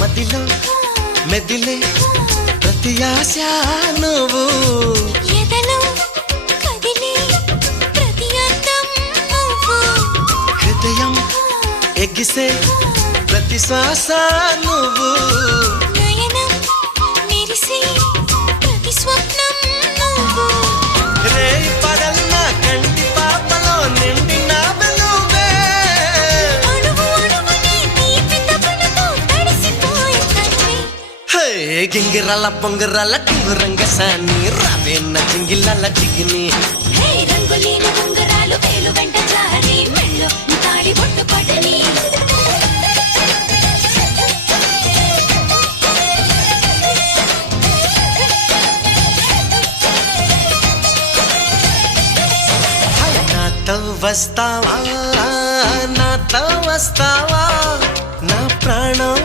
మదిలో మెదిలే ప్రతి ఆశ నువ్వు ఎదలో కదిలే ప్రతి అందం నువ్వు హృదయం ఎగిసే ప్రతి శ్వాస నువ్వు నయనం మెరిసే ప్రతి స్వప్నం నువ్వు రే పగలన కంటి పాపలో నిండిన వెలువే అణువు అణువుని తీపి తపనతో తడిసిపోయే తనువే హే గింగిరాల పొంగరాల టింగురంగ సాని రావేన్న చింగిలాల చిగిని హే రంగులీన ఉంగరాలు వేలు వెంట జారి మెళ్ళు తాళి బొట్టు పడని నాతో వస్తావా నాతో వస్తావా నా ప్రాణం